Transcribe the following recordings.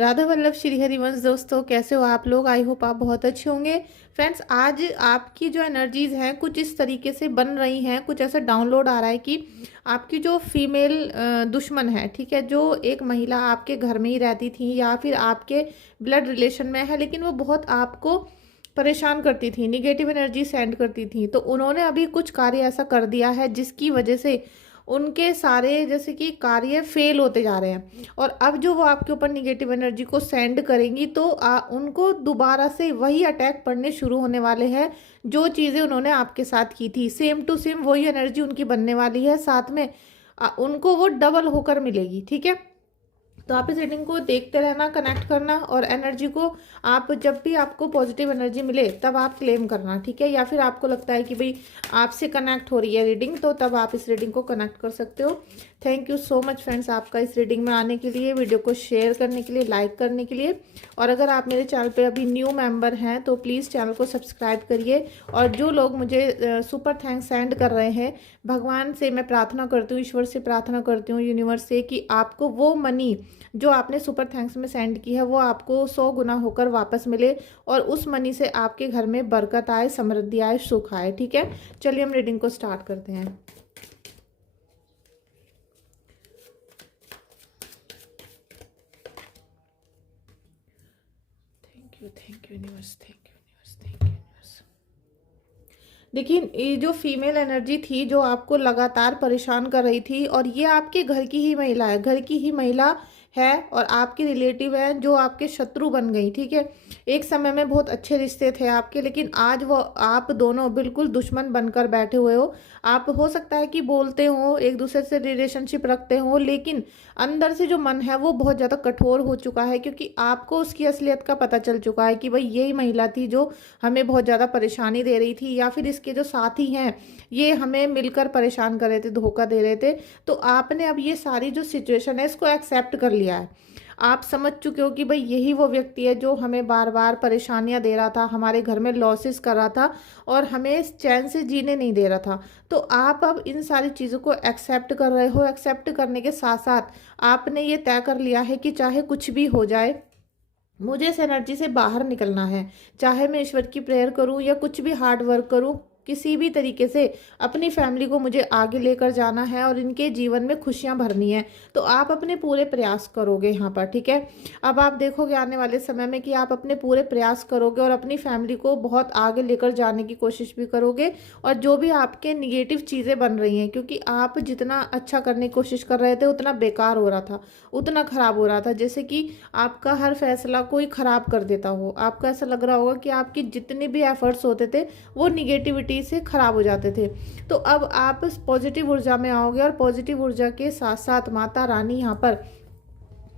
राधा वल्लभ श्री हरिवंश। दोस्तों, कैसे हो आप लोग? आई होप आप बहुत अच्छे होंगे। फ्रेंड्स, आज आपकी जो एनर्जीज हैं कुछ इस तरीके से बन रही हैं, कुछ ऐसा डाउनलोड आ रहा है कि आपकी जो फीमेल दुश्मन है, ठीक है, जो एक महिला आपके घर में ही रहती थी या फिर आपके ब्लड रिलेशन में है, लेकिन वो बहुत आपको परेशान करती थी, निगेटिव एनर्जी सेंड करती थी, तो उन्होंने अभी कुछ कार्य ऐसा कर दिया है जिसकी वजह से उनके सारे जैसे कि कार्य फेल होते जा रहे हैं। और अब जो वो आपके ऊपर निगेटिव एनर्जी को सेंड करेंगी तो उनको दोबारा से वही अटैक पड़ने शुरू होने वाले हैं। जो चीज़ें उन्होंने आपके साथ की थी, सेम टू सेम वही एनर्जी उनकी बनने वाली है। साथ में उनको वो डबल होकर मिलेगी। ठीक है, तो आप इस रीडिंग को देखते रहना, कनेक्ट करना, और एनर्जी को आप जब भी आपको पॉजिटिव एनर्जी मिले तब आप क्लेम करना। ठीक है, या फिर आपको लगता है कि भाई आपसे कनेक्ट हो रही है रीडिंग, तो तब आप इस रीडिंग को कनेक्ट कर सकते हो। Thank you so much friends, आपका इस रीडिंग में आने के लिए, वीडियो को शेयर करने के लिए, लाइक करने के लिए। और अगर आप मेरे चैनल पे अभी न्यू मेंबर हैं तो प्लीज़ चैनल को सब्सक्राइब करिए। और जो लोग मुझे सुपर थैंक्स सेंड कर रहे हैं, भगवान से मैं प्रार्थना करती हूँ, ईश्वर से प्रार्थना करती हूँ, यूनिवर्स से, कि आपको वो मनी जो आपने सुपर थैंक्स में सेंड की है वो आपको 100 गुना होकर वापस मिले, और उस मनी से आपके घर में बरकत आए, समृद्धि आए, सुख आए। ठीक है, चलिए हम रीडिंग को स्टार्ट करते हैं। Thank you universe, thank you universe, thank you universe. देखिए, ये जो फीमेल एनर्जी थी जो आपको लगातार परेशान कर रही थी, और ये आपके घर की ही महिला है, घर की ही महिला है, और आपकी रिलेटिव है जो आपके शत्रु बन गई। ठीक है, एक समय में बहुत अच्छे रिश्ते थे आपके, लेकिन आज वो आप दोनों बिल्कुल दुश्मन बनकर बैठे हुए हो। आप हो सकता है कि बोलते हो, एक दूसरे से रिलेशनशिप रखते हो, लेकिन अंदर से जो मन है वो बहुत ज़्यादा कठोर हो चुका है, क्योंकि आपको उसकी असलियत का पता चल चुका है कि भाई यही महिला थी जो हमें बहुत ज़्यादा परेशानी दे रही थी, या फिर इसके जो साथी हैं ये हमें मिलकर परेशान कर रहे थे, धोखा दे रहे थे। तो आपने अब ये सारी जो सिचुएशन है इसको एक्सेप्ट कर लिया है। आप समझ चुके हो कि भाई यही वो व्यक्ति है जो हमें बार बार परेशानियां दे रहा था, हमारे घर में लॉसेस कर रहा था, और हमें चैन से जीने नहीं दे रहा था। तो आप अब इन सारी चीज़ों को एक्सेप्ट कर रहे हो। एक्सेप्ट करने के साथ साथ आपने ये तय कर लिया है कि चाहे कुछ भी हो जाए, मुझे इस एनर्जी से बाहर निकलना है। चाहे मैं ईश्वर की प्रेयर करूं या कुछ भी हार्ड वर्क करूं, किसी भी तरीके से अपनी फैमिली को मुझे आगे लेकर जाना है और इनके जीवन में खुशियां भरनी है। तो आप अपने पूरे प्रयास करोगे यहाँ पर। ठीक है, अब आप देखोगे आने वाले समय में कि आप अपने पूरे प्रयास करोगे और अपनी फैमिली को बहुत आगे लेकर जाने की कोशिश भी करोगे। और जो भी आपके निगेटिव चीज़ें बन रही हैं, क्योंकि आप जितना अच्छा करने की कोशिश कर रहे थे उतना बेकार हो रहा था, उतना खराब हो रहा था, जैसे कि आपका हर फैसला कोई खराब कर देता हो। आपको ऐसा लग रहा होगा कि आपकी जितने भी एफर्ट्स होते थे वो निगेटिविटी से खराब हो जाते थे। तो अब आप पॉजिटिव ऊर्जा में आओगे, और पॉजिटिव ऊर्जा के साथ साथ माता रानी यहाँ पर,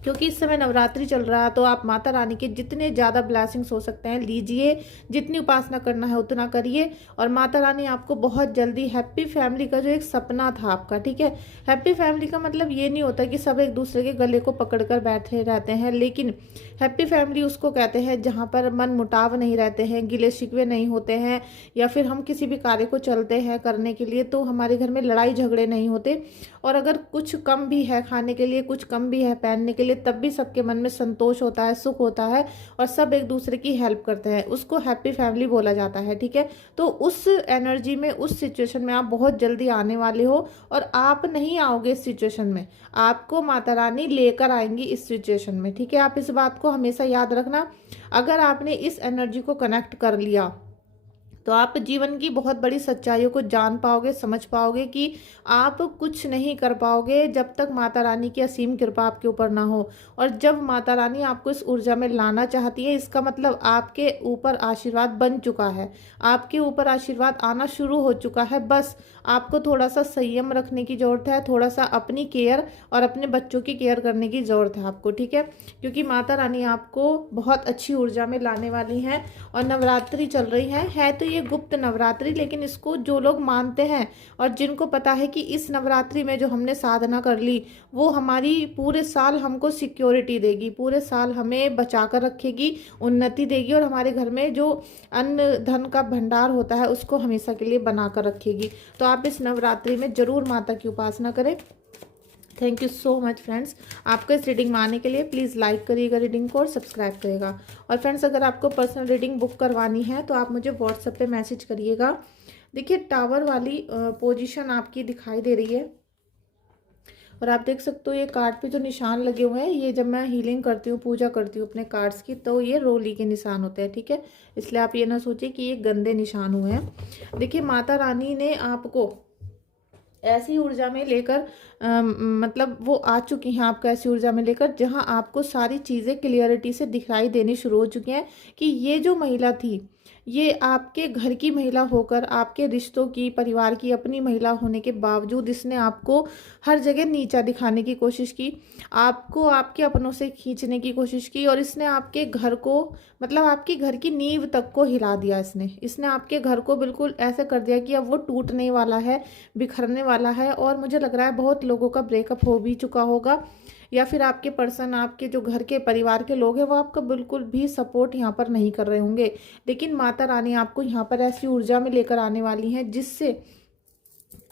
क्योंकि इस समय नवरात्रि चल रहा है, तो आप माता रानी के जितने ज़्यादा ब्लेसिंग्स हो सकते हैं लीजिए, जितनी उपासना करना है उतना करिए। और माता रानी आपको बहुत जल्दी हैप्पी फैमिली का जो एक सपना था आपका, ठीक है, हैप्पी फैमिली का मतलब ये नहीं होता कि सब एक दूसरे के गले को पकड़कर बैठे रहते हैं, लेकिन हैप्पी फैमिली उसको कहते हैं जहाँ पर मन मुटाव नहीं रहते हैं, गिले शिकवे नहीं होते हैं, या फिर हम किसी भी कार्य को चलते हैं करने के लिए तो हमारे घर में लड़ाई झगड़े नहीं होते। और अगर कुछ कम भी है खाने के लिए, कुछ कम भी है पहनने के लिए, तब भी सबके मन में संतोष होता है, सुख होता है, और सब एक दूसरे की हेल्प करते हैं। उसको हैप्पी फैमिली बोला जाता है। ठीक है, तो उस एनर्जी में, उस सिचुएशन में आप बहुत जल्दी आने वाले हो, और आप नहीं आओगे इस सिचुएशन में, आपको माता रानी लेकर आएंगी इस सिचुएशन में। ठीक है, आप इस बात को हमेशा याद रखना। अगर आपने इस एनर्जी को कनेक्ट कर लिया तो आप जीवन की बहुत बड़ी सच्चाइयों को जान पाओगे, समझ पाओगे कि आप कुछ नहीं कर पाओगे जब तक माता रानी की असीम कृपा आपके ऊपर ना हो। और जब माता रानी आपको इस ऊर्जा में लाना चाहती है, इसका मतलब आपके ऊपर आशीर्वाद बन चुका है, आपके ऊपर आशीर्वाद आना शुरू हो चुका है। बस आपको थोड़ा सा संयम रखने की ज़रूरत है, थोड़ा सा अपनी केयर और अपने बच्चों की केयर करने की ज़रूरत है आपको। ठीक है, क्योंकि माता रानी आपको बहुत अच्छी ऊर्जा में लाने वाली हैं। और नवरात्रि चल रही है तो ये गुप्त नवरात्रि, लेकिन इसको जो लोग मानते हैं और जिनको पता है कि इस नवरात्रि में जो हमने साधना कर ली वो हमारी पूरे साल हमको सिक्योरिटी देगी, पूरे साल हमें बचा कर रखेगी, उन्नति देगी, और हमारे घर में जो अन्न धन का भंडार होता है उसको हमेशा के लिए बना कर रखेगी। तो आप इस नवरात्रि में जरूर माता की उपासना करें। Thank you so much friends. आपको इस रीडिंग में आने के लिए प्लीज़ लाइक करिएगा रीडिंग को और सब्सक्राइब करिएगा। और फ्रेंड्स, अगर आपको पर्सनल रीडिंग बुक करवानी है तो आप मुझे व्हाट्सएप पे मैसेज करिएगा। देखिए, टावर वाली पोजीशन आपकी दिखाई दे रही है और आप देख सकते हो ये कार्ड पे जो निशान लगे हुए हैं, ये जब मैं हीलिंग करती हूँ, पूजा करती हूँ अपने कार्ड्स की, तो ये रोली के निशान होते हैं। ठीक है, इसलिए आप ये ना सोचिए कि ये गंदे निशान हुए हैं। देखिए, माता रानी ने आपको ऐसी ऊर्जा में लेकर मतलब वो आ चुकी हैं आपको ऐसी ऊर्जा में लेकर जहां आपको सारी चीज़ें क्लियरिटी से दिखाई देनी शुरू हो चुकी हैं कि ये जो महिला थी, ये आपके घर की महिला होकर, आपके रिश्तों की, परिवार की अपनी महिला होने के बावजूद इसने आपको हर जगह नीचा दिखाने की कोशिश की, आपको आपके अपनों से खींचने की कोशिश की, और इसने आपके घर को, मतलब आपकी घर की नींव तक को हिला दिया। इसने आपके घर को बिल्कुल ऐसे कर दिया कि अब वो टूटने वाला है, बिखरने वाला है। और मुझे लग रहा है बहुत लोगों का ब्रेकअप हो भी चुका होगा, या फिर आपके पर्सन, आपके जो घर के परिवार के लोग हैं, वो आपका बिल्कुल भी सपोर्ट यहाँ पर नहीं कर रहे होंगे। लेकिन माता रानी आपको यहाँ पर ऐसी ऊर्जा में लेकर आने वाली हैं जिससे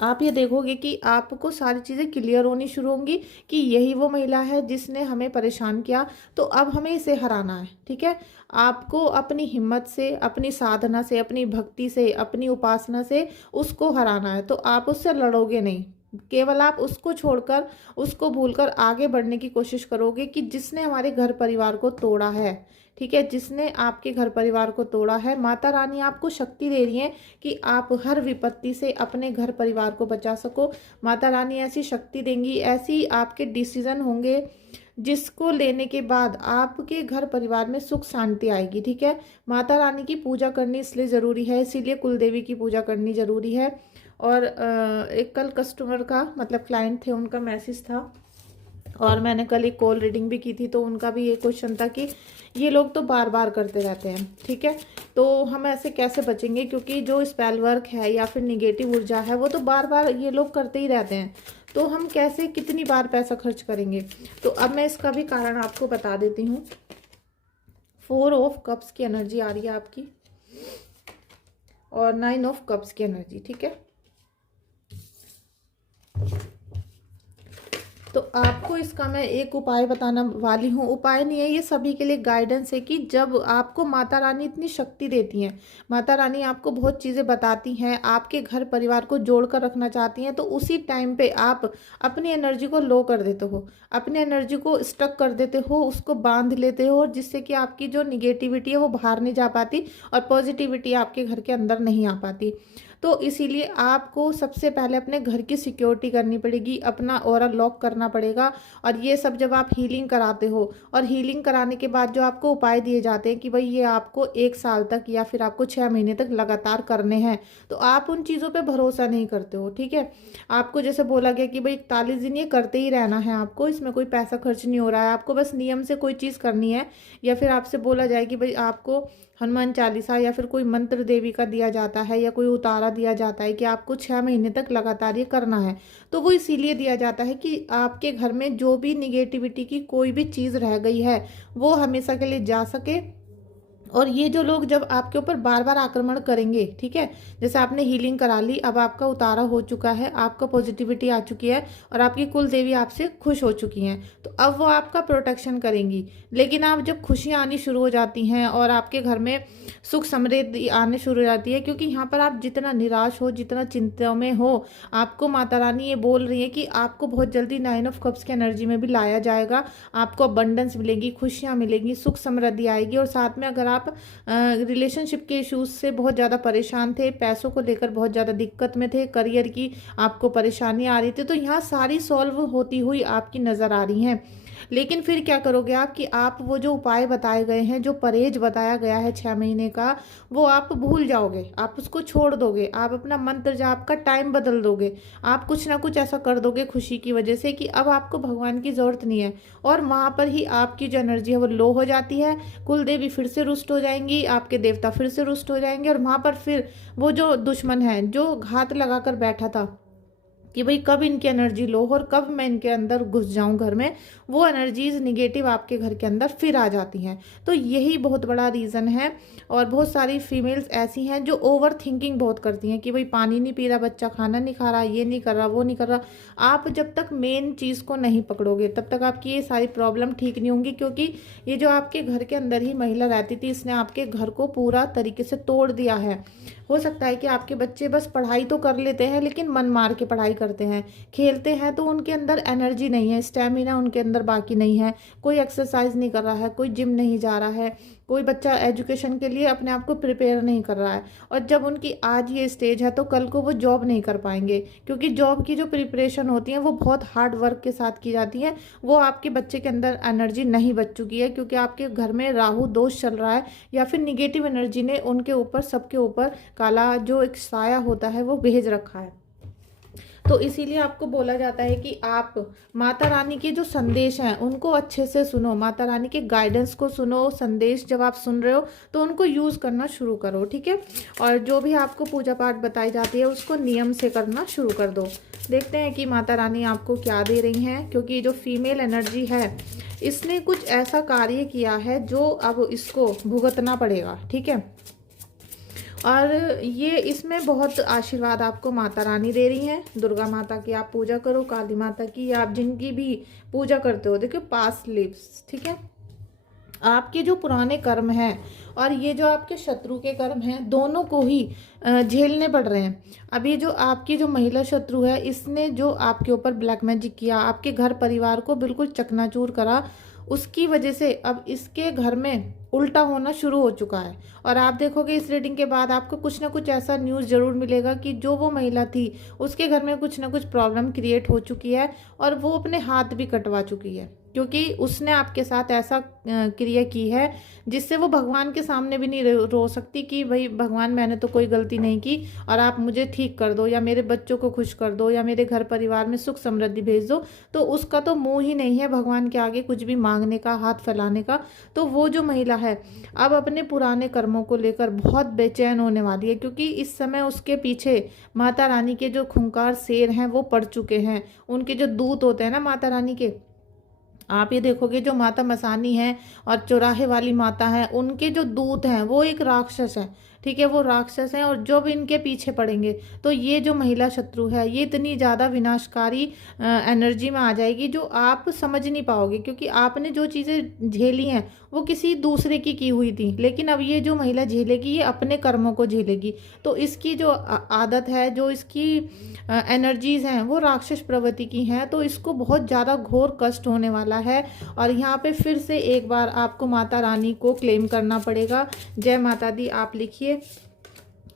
आप ये देखोगे कि आपको सारी चीज़ें क्लियर होनी शुरू होंगी कि यही वो महिला है जिसने हमें परेशान किया, तो अब हमें इसे हराना है। ठीक है, आपको अपनी हिम्मत से, अपनी साधना से, अपनी भक्ति से, अपनी उपासना से उसको हराना है। तो आप उससे लड़ोगे नहीं, केवल आप उसको छोड़कर, उसको भूलकर आगे बढ़ने की कोशिश करोगे कि जिसने हमारे घर परिवार को तोड़ा है। ठीक है, जिसने आपके घर परिवार को तोड़ा है, माता रानी आपको शक्ति दे रही है कि आप हर विपत्ति से अपने घर परिवार को बचा सको। माता रानी ऐसी शक्ति देंगी, ऐसी आपके डिसीजन होंगे जिसको लेने के बाद आपके घर परिवार में सुख शांति आएगी। ठीक है, माता रानी की पूजा करनी इसलिए ज़रूरी है, इसीलिए कुलदेवी की पूजा करनी ज़रूरी है। और एक कल कस्टमर का, मतलब क्लाइंट थे, उनका मैसेज था, और मैंने कल एक कॉल रीडिंग भी की थी, तो उनका भी ये क्वेश्चन था कि ये लोग तो बार बार करते रहते हैं। ठीक है, तो हम ऐसे कैसे बचेंगे, क्योंकि जो स्पेल वर्क है या फिर निगेटिव ऊर्जा है वो तो बार बार ये लोग करते ही रहते हैं, तो हम कैसे, कितनी बार पैसा खर्च करेंगे। तो अब मैं इसका भी कारण आपको बता देती हूँ। 4 ऑफ कप्स की एनर्जी आ रही है आपकी और 9 ऑफ कप्स की एनर्जी। ठीक है, तो आपको इसका मैं एक उपाय बताना वाली हूँ। उपाय नहीं है, ये सभी के लिए गाइडेंस है कि जब आपको माता रानी इतनी शक्ति देती हैं, माता रानी आपको बहुत चीज़ें बताती हैं, आपके घर परिवार को जोड़ कर रखना चाहती हैं, तो उसी टाइम पे आप अपनी एनर्जी को लो कर देते हो, अपनी एनर्जी को स्टक कर देते हो, उसको बांध लेते हो, जिससे कि आपकी जो निगेटिविटी है वो बाहर नहीं जा पाती और पॉजिटिविटी आपके घर के अंदर नहीं आ पाती। तो इसीलिए आपको सबसे पहले अपने घर की सिक्योरिटी करनी पड़ेगी, अपना ऑरा लॉक करना पड़ेगा। और ये सब जब आप हीलिंग कराते हो, और हीलिंग कराने के बाद जो आपको उपाय दिए जाते हैं कि भाई ये आपको 1 साल तक या फिर आपको 6 महीने तक लगातार करने हैं, तो आप उन चीज़ों पे भरोसा नहीं करते हो। ठीक है, आपको जैसे बोला गया कि भाई 41 दिन ये करते ही रहना है, आपको इसमें कोई पैसा खर्च नहीं हो रहा है, आपको बस नियम से कोई चीज़ करनी है, या फिर आपसे बोला जाए कि भाई आपको हनुमान चालीसा या फिर कोई मंत्र देवी का दिया जाता है, या कोई उतारा दिया जाता है कि आपको 6 महीने तक लगातार ये करना है, तो वो इसीलिए दिया जाता है कि आपके घर में जो भी निगेटिविटी की कोई भी चीज़ रह गई है वो हमेशा के लिए जा सके। और ये जो लोग जब आपके ऊपर बार बार आक्रमण करेंगे, ठीक है, जैसे आपने हीलिंग करा ली, अब आपका उतारा हो चुका है, आपका पॉजिटिविटी आ चुकी है और आपकी कुल देवी आपसे खुश हो चुकी हैं, तो अब वो आपका प्रोटेक्शन करेंगी। लेकिन आप जब खुशियाँ आनी शुरू हो जाती हैं और आपके घर में सुख समृद्धि आने शुरू हो जाती है, क्योंकि यहाँ पर आप जितना निराश हो, जितना चिंता में हो, आपको माता रानी ये बोल रही है कि आपको बहुत जल्दी 9 ऑफ कप्स की एनर्जी में भी लाया जाएगा, आपको अबंडेंस मिलेगी, खुशियाँ मिलेंगी, सुख समृद्धि आएगी। और साथ में अगर आप रिलेशनशिप के इश्यूज से बहुत ज़्यादा परेशान थे, पैसों को लेकर बहुत ज़्यादा दिक्कत में थे, करियर की आपको परेशानी आ रही थी, तो यहाँ सारी सॉल्व होती हुई आपकी नज़र आ रही हैं। लेकिन फिर क्या करोगे आप कि आप वो जो उपाय बताए गए हैं, जो परहेज बताया गया है 6 महीने का, वो आप भूल जाओगे, आप उसको छोड़ दोगे, आप अपना मंत्र जाप का टाइम बदल दोगे, आप कुछ ना कुछ ऐसा कर दोगे खुशी की वजह से कि अब आपको भगवान की ज़रूरत नहीं है। और वहाँ पर ही आपकी जो एनर्जी है वो लो हो जाती है, कुल देवी फिर से रुष्ट हो जाएंगी, आपके देवता फिर से रुष्ट हो जाएंगे, और वहाँ पर फिर वो जो दुश्मन है, जो घात लगा कर बैठा था, कि भाई कब इनकी एनर्जी लो हो और कब मैं इनके अंदर घुस जाऊं घर में, वो एनर्जीज निगेटिव आपके घर के अंदर फिर आ जाती हैं। तो यही बहुत बड़ा रीज़न है। और बहुत सारी फीमेल्स ऐसी हैं जो ओवर थिंकिंग बहुत करती हैं कि भाई पानी नहीं पी रहा बच्चा, खाना नहीं खा रहा, ये नहीं कर रहा, वो नहीं कर रहा। आप जब तक मेन चीज़ को नहीं पकड़ोगे तब तक आपकी ये सारी प्रॉब्लम ठीक नहीं होंगी, क्योंकि ये जो आपके घर के अंदर ही महिला रहती थी, इसने आपके घर को पूरा तरीके से तोड़ दिया है। हो सकता है कि आपके बच्चे बस पढ़ाई तो कर लेते हैं लेकिन मन मार के पढ़ाई करते हैं, खेलते हैं तो उनके अंदर एनर्जी नहीं है, स्टेमिना उनके अंदर बाकी नहीं है, कोई एक्सरसाइज नहीं कर रहा है, कोई जिम नहीं जा रहा है, कोई बच्चा एजुकेशन के लिए अपने आप को प्रिपेयर नहीं कर रहा है। और जब उनकी आज ये स्टेज है तो कल को वो जॉब नहीं कर पाएंगे, क्योंकि जॉब की जो प्रिपरेशन होती है वो बहुत हार्ड वर्क के साथ की जाती है। वो आपके बच्चे के अंदर एनर्जी नहीं बच चुकी है, क्योंकि आपके घर में राहु दोष चल रहा है, या फिर निगेटिव एनर्जी ने उनके ऊपर, सबके ऊपर काला जो एक साया होता है वो भेज रखा है। तो इसीलिए आपको बोला जाता है कि आप माता रानी के जो संदेश हैं उनको अच्छे से सुनो, माता रानी के गाइडेंस को सुनो। संदेश जब आप सुन रहे हो तो उनको यूज़ करना शुरू करो, ठीक है। और जो भी आपको पूजा पाठ बताई जाती है उसको नियम से करना शुरू कर दो। देखते हैं कि माता रानी आपको क्या दे रही हैं, क्योंकि जो फीमेल एनर्जी है इसने कुछ ऐसा कार्य किया है जो अब इसको भुगतना पड़ेगा, ठीक है। और ये इसमें बहुत आशीर्वाद आपको माता रानी दे रही हैं। दुर्गा माता की आप पूजा करो, काली माता की, आप जिनकी भी पूजा करते हो, देखो पास्ट लिव्स, ठीक है। आपके जो पुराने कर्म हैं और ये जो आपके शत्रु के कर्म हैं, दोनों को ही झेलने पड़ रहे हैं। अब ये जो आपकी जो महिला शत्रु है, इसने जो आपके ऊपर ब्लैक मैजिक किया, आपके घर परिवार को बिल्कुल चकनाचूर करा, उसकी वजह से अब इसके घर में उल्टा होना शुरू हो चुका है। और आप देखोगे इस रीडिंग के बाद आपको कुछ ना कुछ ऐसा न्यूज़ जरूर मिलेगा कि जो वो महिला थी उसके घर में कुछ ना कुछ प्रॉब्लम क्रिएट हो चुकी है और वो अपने हाथ भी कटवा चुकी है, क्योंकि उसने आपके साथ ऐसा क्रिया की है जिससे वो भगवान के सामने भी नहीं रो सकती कि भाई भगवान मैंने तो कोई गलती नहीं की और आप मुझे ठीक कर दो, या मेरे बच्चों को खुश कर दो, या मेरे घर परिवार में सुख समृद्धि भेज दो। तो उसका तो मुंह ही नहीं है भगवान के आगे कुछ भी मांगने का, हाथ फैलाने का। तो वो जो महिला है अब अपने पुराने कर्मों को लेकर बहुत बेचैन होने वाली है, क्योंकि इस समय उसके पीछे माता रानी के जो खूंखार शेर हैं वो पड़ चुके हैं। उनके जो दूत होते हैं ना माता रानी के, आप ये देखोगे जो माता मसानी है और चौराहे वाली माता है, उनके जो दूत हैं वो एक राक्षस है, ठीक है। वो राक्षस हैं और जो भी इनके पीछे पड़ेंगे तो ये जो महिला शत्रु है ये इतनी ज़्यादा विनाशकारी एनर्जी में आ जाएगी जो आप समझ नहीं पाओगे, क्योंकि आपने जो चीज़ें झेली हैं वो किसी दूसरे की हुई थी, लेकिन अब ये जो महिला झेलेगी ये अपने कर्मों को झेलेगी। तो इसकी जो आदत है, जो इसकी एनर्जीज हैं वो राक्षस प्रवृत्ति की हैं, तो इसको बहुत ज़्यादा घोर कष्ट होने वाला है। और यहाँ पे फिर से एक बार आपको माता रानी को क्लेम करना पड़ेगा। जय माता दी आप लिखिए,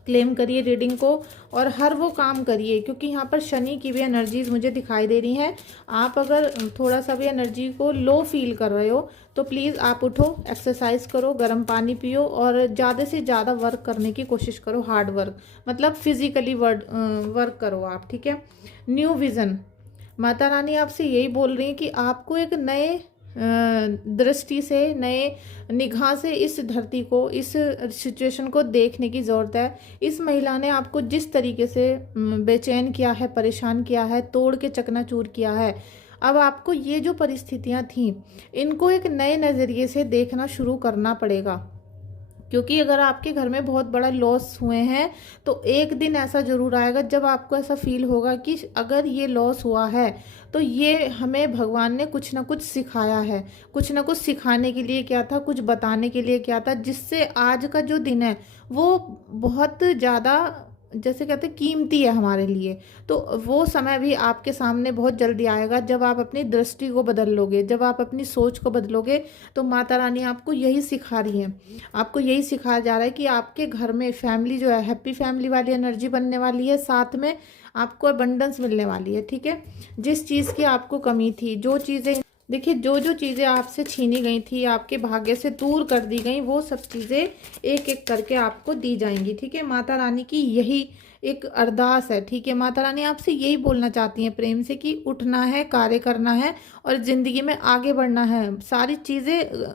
क्लेम करिए रीडिंग को और हर वो काम करिए, क्योंकि यहाँ पर शनि की भी एनर्जीज मुझे दिखाई दे रही हैं। आप अगर थोड़ा सा भी एनर्जी को लो फील कर रहे हो तो प्लीज़ आप उठो, एक्सरसाइज करो, गर्म पानी पियो और ज़्यादा से ज़्यादा वर्क करने की कोशिश करो, हार्ड वर्क, मतलब फिजिकली वर्क करो आप, ठीक है। न्यू विज़न, माता रानी आपसे यही बोल रही है कि आपको एक नए दृष्टि से, नए निगाह से इस धरती को, इस सिचुएशन को देखने की ज़रूरत है। इस महिला ने आपको जिस तरीके से बेचैन किया है, परेशान किया है, तोड़ के चकनाचूर किया है, अब आपको ये जो परिस्थितियां थीं इनको एक नए नज़रिए से देखना शुरू करना पड़ेगा। क्योंकि अगर आपके घर में बहुत बड़ा लॉस हुए हैं तो एक दिन ऐसा ज़रूर आएगा जब आपको ऐसा फील होगा कि अगर ये लॉस हुआ है तो ये हमें भगवान ने कुछ ना कुछ सिखाया है, कुछ ना कुछ सिखाने के लिए क्या था, कुछ बताने के लिए क्या था, जिससे आज का जो दिन है वो बहुत ज़्यादा, जैसे कहते हैं, कीमती है हमारे लिए। तो वो समय भी आपके सामने बहुत जल्दी आएगा जब आप अपनी दृष्टि को बदल लोगे, जब आप अपनी सोच को बदलोगे। तो माता रानी आपको यही सिखा रही है, आपको यही सिखाया जा रहा है कि आपके घर में फैमिली जो है हैप्पी फैमिली वाली एनर्जी बनने वाली है, साथ में आपको अबंडेंस मिलने वाली है, ठीक है। जिस चीज़ की आपको कमी थी, जो चीज़ें, देखिए जो जो चीज़ें आपसे छीनी गई थी, आपके भाग्य से दूर कर दी गई, वो सब चीज़ें एक एक करके आपको दी जाएंगी, ठीक है। माता रानी की यही एक अरदास है, ठीक है। माता रानी आपसे यही बोलना चाहती हैं प्रेम से कि उठना है, कार्य करना है और ज़िंदगी में आगे बढ़ना है। सारी चीज़ें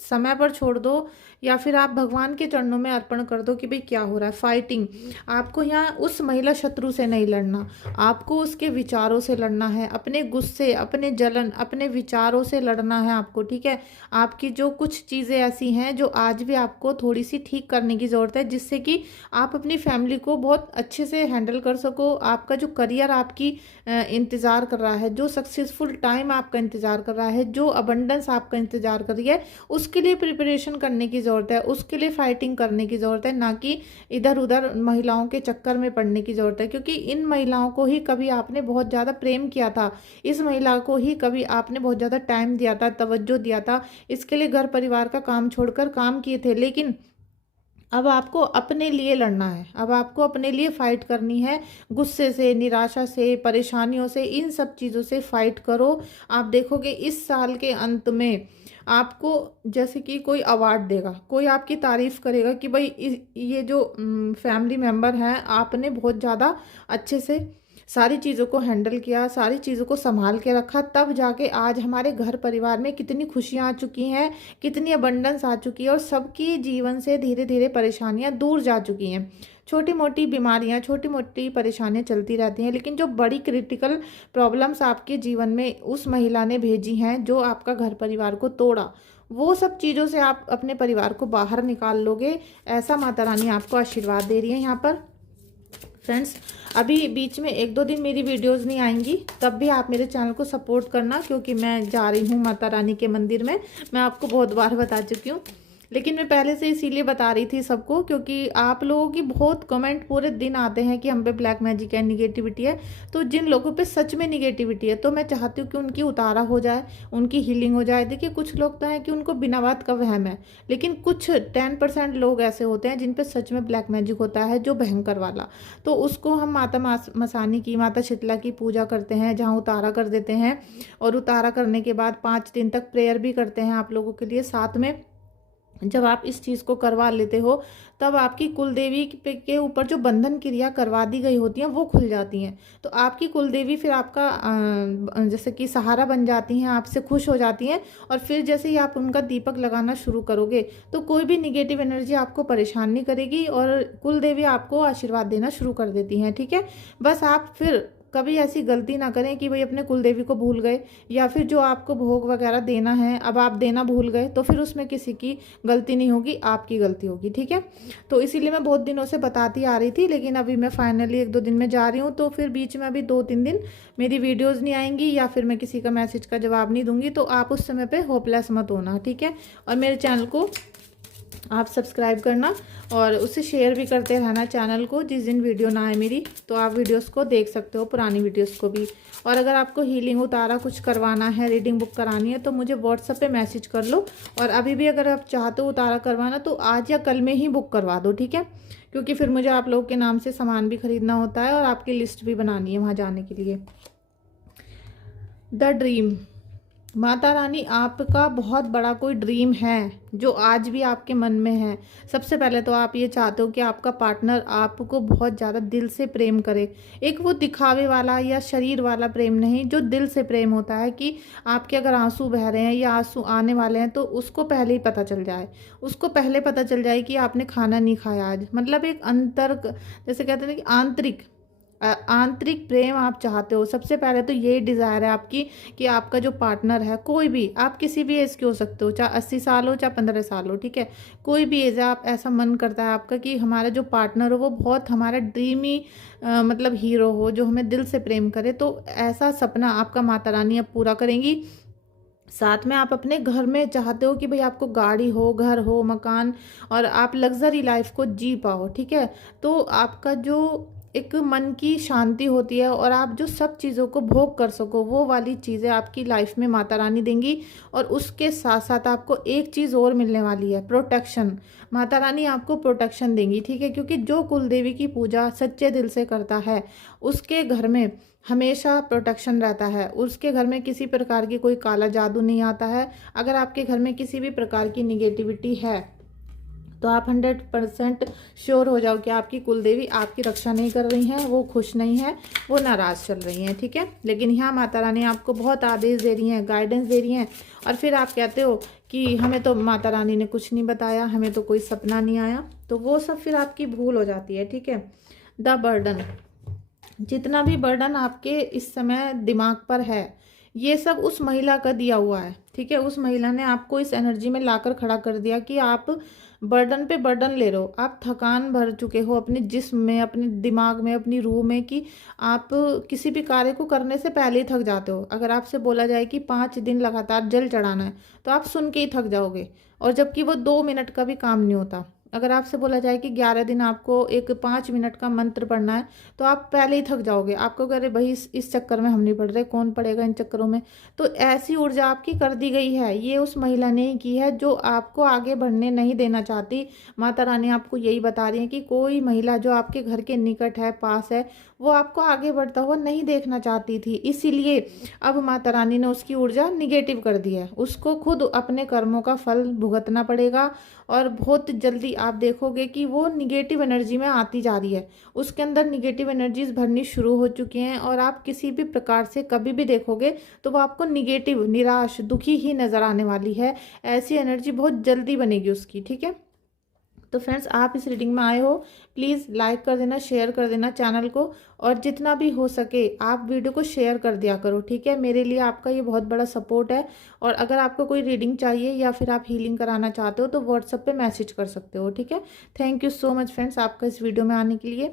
समय पर छोड़ दो या फिर आप भगवान के चरणों में अर्पण कर दो कि भाई क्या हो रहा है। फाइटिंग, आपको यहाँ उस महिला शत्रु से नहीं लड़ना, आपको उसके विचारों से लड़ना है, अपने गुस्से, अपने जलन, अपने विचारों से लड़ना है आपको, ठीक है। आपकी जो कुछ चीज़ें ऐसी हैं जो आज भी आपको थोड़ी सी ठीक करने की ज़रूरत है, जिससे कि आप अपनी फैमिली को बहुत अच्छे से हैंडल कर सको। आपका जो करियर आपकी इंतज़ार कर रहा है, जो सक्सेसफुल टाइम आपका इंतज़ार कर रहा है, जो अबंडेंस आपका इंतज़ार कर रही है, उसके लिए प्रिपरेशन करने की ज़रूरत है, उसके लिए फाइटिंग करने की ज़रूरत है, ना कि इधर उधर महिलाओं के चक्कर में पड़ने की ज़रूरत है। क्योंकि इन महिलाओं को ही कभी आपने बहुत ज़्यादा प्रेम किया था, इस महिला को ही कभी आपने बहुत ज़्यादा टाइम दिया था, तवज्जो दिया था, इसके लिए घर परिवार का काम छोड़कर काम किए थे। लेकिन अब आपको अपने लिए लड़ना है, अब आपको अपने लिए फाइट करनी है। गुस्से से, निराशा से, परेशानियों से, इन सब चीज़ों से फाइट करो। आप देखोगे इस साल के अंत में आपको जैसे कि कोई अवार्ड देगा, कोई आपकी तारीफ़ करेगा कि भाई ये जो फैमिली मेम्बर हैं, आपने बहुत ज़्यादा अच्छे से सारी चीज़ों को हैंडल किया, सारी चीज़ों को संभाल के रखा, तब जाके आज हमारे घर परिवार में कितनी खुशियाँ आ चुकी हैं, कितनी अबंडेंस आ चुकी है और सबकी जीवन से धीरे धीरे परेशानियाँ दूर जा चुकी हैं। छोटी मोटी बीमारियाँ, छोटी मोटी परेशानियाँ चलती रहती हैं, लेकिन जो बड़ी क्रिटिकल प्रॉब्लम्स आपके जीवन में उस महिला ने भेजी हैं, जो आपका घर परिवार को तोड़ा, वो सब चीज़ों से आप अपने परिवार को बाहर निकाल लोगे। ऐसा माता रानी आपको आशीर्वाद दे रही है यहाँ पर। फ्रेंड्स, अभी बीच में 1-2 दिन मेरी वीडियोस नहीं आएंगी, तब भी आप मेरे चैनल को सपोर्ट करना, क्योंकि मैं जा रही हूँ माता रानी के मंदिर में। मैं आपको बहुत बार बता चुकी हूँ, लेकिन मैं पहले से इसीलिए बता रही थी सबको, क्योंकि आप लोगों की बहुत कमेंट पूरे दिन आते हैं कि हम पे ब्लैक मैजिक है, निगेटिविटी है। तो जिन लोगों पे सच में निगेटिविटी है, तो मैं चाहती हूँ कि उनकी उतारा हो जाए, उनकी हीलिंग हो जाए। देखिए, कुछ लोग तो हैं कि उनको बिना बात का वहम है, लेकिन कुछ 10% लोग ऐसे होते हैं जिन पे सच में ब्लैक मैजिक होता है, जो भयंकर वाला। तो उसको हम माता मसानी की, माता शीतला की पूजा करते हैं, जहाँ उतारा कर देते हैं, और उतारा करने के बाद 5 दिन तक प्रेयर भी करते हैं आप लोगों के लिए। साथ में जब आप इस चीज़ को करवा लेते हो, तब आपकी कुलदेवी के ऊपर जो बंधन क्रिया करवा दी गई होती हैं, वो खुल जाती हैं। तो आपकी कुलदेवी फिर आपका जैसे कि सहारा बन जाती हैं, आपसे खुश हो जाती हैं। और फिर जैसे ही आप उनका दीपक लगाना शुरू करोगे, तो कोई भी निगेटिव एनर्जी आपको परेशान नहीं करेगी, और कुलदेवी आपको आशीर्वाद देना शुरू कर देती हैं, ठीक है। बस आप फिर कभी ऐसी गलती ना करें कि भाई अपने कुलदेवी को भूल गए, या फिर जो आपको भोग वगैरह देना है अब आप देना भूल गए, तो फिर उसमें किसी की गलती नहीं होगी, आपकी गलती होगी, ठीक है। तो इसीलिए मैं बहुत दिनों से बताती आ रही थी, लेकिन अभी मैं फाइनली 1-2 दिन में जा रही हूँ, तो फिर बीच में अभी 2-3 दिन मेरी वीडियोज़ नहीं आएंगी, या फिर मैं किसी का मैसेज का जवाब नहीं दूंगी। तो आप उस समय पर होपलेस मत होना, ठीक है। और मेरे चैनल को आप सब्सक्राइब करना और उसे शेयर भी करते रहना चैनल को। जिस दिन वीडियो ना आए मेरी, तो आप वीडियोस को देख सकते हो, पुरानी वीडियोस को भी। और अगर आपको हीलिंग उतारा कुछ करवाना है, रीडिंग बुक करानी है, तो मुझे व्हाट्सएप पे मैसेज कर लो। और अभी भी अगर आप चाहते हो उतारा करवाना, तो आज या कल में ही बुक करवा दो, ठीक है। क्योंकि फिर मुझे आप लोगों के नाम से सामान भी खरीदना होता है और आपकी लिस्ट भी बनानी है वहाँ जाने के लिए। द ड्रीम, माता रानी आपका बहुत बड़ा कोई ड्रीम है जो आज भी आपके मन में है। सबसे पहले तो आप ये चाहते हो कि आपका पार्टनर आपको बहुत ज़्यादा दिल से प्रेम करे। एक वो दिखावे वाला या शरीर वाला प्रेम नहीं, जो दिल से प्रेम होता है, कि आपके अगर आंसू बह रहे हैं या आंसू आने वाले हैं, तो उसको पहले ही पता चल जाए, उसको पहले पता चल जाए कि आपने खाना नहीं खाया आज। मतलब एक अंतर, जैसे कहते हैं कि आंतरिक प्रेम आप चाहते हो। सबसे पहले तो यही डिज़ायर है आपकी, कि आपका जो पार्टनर है, कोई भी, आप किसी भी एज के हो सकते हो, चाहे 80 साल हो चाहे 15 साल हो, ठीक है। कोई भी एज है, आप ऐसा मन करता है आपका कि हमारा जो पार्टनर हो वो बहुत हमारा ड्रीमी मतलब हीरो हो, जो हमें दिल से प्रेम करे। तो ऐसा सपना आपका माता रानी अब पूरा करेंगी। साथ में आप अपने घर में चाहते हो कि भाई आपको गाड़ी हो, घर हो, मकान, और आप लग्जरी लाइफ को जी पाओ, ठीक है। तो आपका जो एक मन की शांति होती है, और आप जो सब चीज़ों को भोग कर सको, वो वाली चीज़ें आपकी लाइफ में माता रानी देंगी। और उसके साथ साथ आपको एक चीज़ और मिलने वाली है, प्रोटेक्शन। माता रानी आपको प्रोटेक्शन देंगी, ठीक है। क्योंकि जो कुलदेवी की पूजा सच्चे दिल से करता है, उसके घर में हमेशा प्रोटेक्शन रहता है, उसके घर में किसी प्रकार की कोई काला जादू नहीं आता है। अगर आपके घर में किसी भी प्रकार की निगेटिविटी है, तो आप 100% श्योर हो जाओ कि आपकी कुलदेवी आपकी रक्षा नहीं कर रही हैं, वो खुश नहीं है, वो नाराज़ चल रही हैं, ठीक है। लेकिन यहाँ माता रानी आपको बहुत आदेश दे रही हैं, गाइडेंस दे रही हैं, और फिर आप कहते हो कि हमें तो माता रानी ने कुछ नहीं बताया, हमें तो कोई सपना नहीं आया। तो वो सब फिर आपकी भूल हो जाती है, ठीक है। द बर्डन, जितना भी बर्डन आपके इस समय दिमाग पर है, ये सब उस महिला का दिया हुआ है, ठीक है। उस महिला ने आपको इस एनर्जी में लाकर खड़ा कर दिया कि आप बर्डन पे बर्डन ले रहे हो, आप थकान भर चुके हो अपने जिस्म में, अपने दिमाग में, अपनी रूह में, कि आप किसी भी कार्य को करने से पहले ही थक जाते हो। अगर आपसे बोला जाए कि 5 दिन लगातार जल चढ़ाना है, तो आप सुन के ही थक जाओगे, और जबकि वो 2 मिनट का भी काम नहीं होता। अगर आपसे बोला जाए कि 11 दिन आपको एक 5 मिनट का मंत्र पढ़ना है, तो आप पहले ही थक जाओगे, आपको कह रहे भाई इस चक्कर में हम नहीं पढ़ रहे, कौन पढ़ेगा इन चक्करों में। तो ऐसी ऊर्जा आपकी कर दी गई है, ये उस महिला ने ही की है जो आपको आगे बढ़ने नहीं देना चाहती। माता रानी आपको यही बता रही है कि कोई महिला जो आपके घर के निकट है, पास है, वो आपको आगे बढ़ता हुआ नहीं देखना चाहती थी, इसीलिए अब माता रानी ने उसकी ऊर्जा निगेटिव कर दी है। उसको खुद अपने कर्मों का फल भुगतना पड़ेगा, और बहुत जल्दी आप देखोगे कि वो निगेटिव एनर्जी में आती जा रही है, उसके अंदर निगेटिव एनर्जीज भरनी शुरू हो चुकी हैं, और आप किसी भी प्रकार से कभी भी देखोगे तो वो आपको निगेटिव, निराश, दुखी ही नज़र आने वाली है। ऐसी एनर्जी बहुत जल्दी बनेगी उसकी, ठीक है। तो फ्रेंड्स, आप इस रीडिंग में आए हो, प्लीज़ लाइक कर देना, शेयर कर देना चैनल को, और जितना भी हो सके आप वीडियो को शेयर कर दिया करो, ठीक है। मेरे लिए आपका ये बहुत बड़ा सपोर्ट है। और अगर आपको कोई रीडिंग चाहिए या फिर आप हीलिंग कराना चाहते हो, तो व्हाट्सएप पे मैसेज कर सकते हो, ठीक है। Thank you so much friends, आपका इस वीडियो में आने के लिए।